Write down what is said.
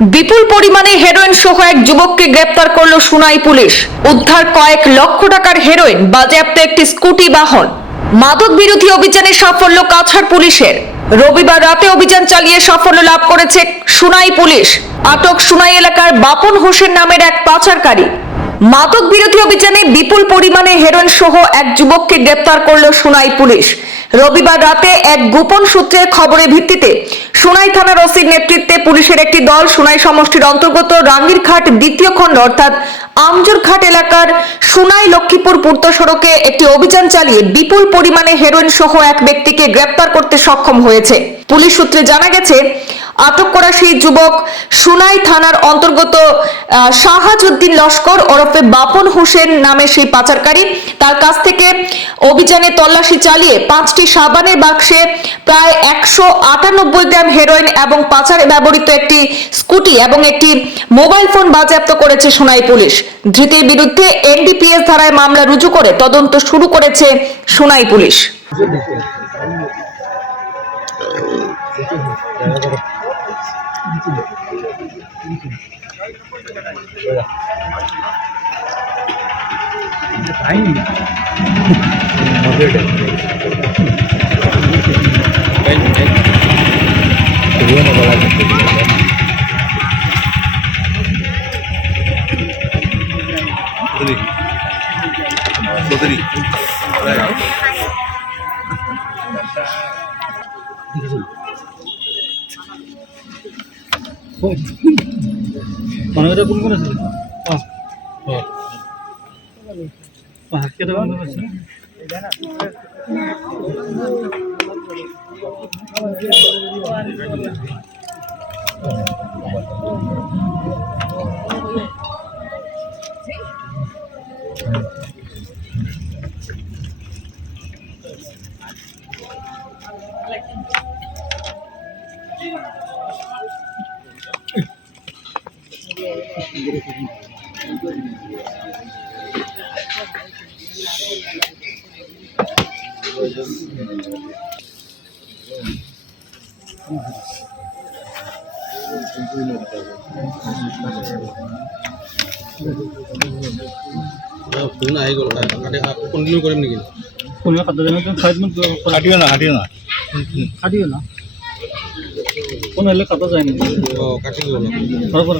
বিপুল পরিমাণে হেরোইন সহ এক যুবককে গ্রেপ্তার করল সুনাই পুলিশ। উদ্ধার কয়েক লক্ষ টাকার হেরোইন, বাজেয়াপ্ত একটি স্কুটি বাহন। মাদক বিরোধী অভিযানে সাফল্য কাছাড় পুলিশের। রবিবার রাতে অভিযান চালিয়ে সাফল্য লাভ করেছে সুনাই পুলিশ। আটক সুনাই এলাকার বাপন হোসেন নামের এক পাচারকারী। মাদক বিরোধী অভিযানে বিপুল পরিমাণে হেরোইন সহ এক যুবককে গ্রেপ্তার করল সুনাই পুলিশ। রবিবার রাতে এক গোপন সূত্রের খবরের ভিত্তিতে সুনাই থানার ওসির নেতৃত্বে পুলিশের একটি দল সুনাই সমষ্টির অন্তর্গত রাঙ্গিরঘাট দ্বিতীয় খণ্ড অর্থাৎ আমজোরঘাট এলাকার সুনাই লক্ষ্মীপুর পূর্ত সড়কে একটি অভিযান চালিয়ে বিপুল পরিমাণে হেরোইন সহ এক ব্যক্তিকে গ্রেপ্তার করতে সক্ষম হয়েছে। পুলিশ সূত্রে জানা গেছে, আটক করা সেই যুবক সুনাই থানার অন্তর্গত শাহাজউদ্দিন লস্কর ওরফে বাপন হোসেন নামে সেই পাচারকারী। তার কাছ থেকে অভিযানে তল্লাশি চালিয়ে 5টি সাবানের বাক্সে প্রায় 198 গ্রাম হেরোইন এবং পাচারে ব্যবহৃত একটি স্কুটি এবং একটি মোবাইল ফোন বাজেয়াপ্ত করেছে সুনাই পুলিশ। ধৃতের বিরুদ্ধে এনডিপিএস ধারায় মামলা রুজু করে তদন্ত শুরু করেছে সুনাই পুলিশ। এটা কোন কোন আছে? হাতকে তো কোন আছে? কন্টিনিউ করেন নাকি? কোন কথা জানেন তো? 5 মিনিট হাঁটিও না কাটিও না। কোন এলে কথা যায়নি। ও কাটি দিল না। বরাবর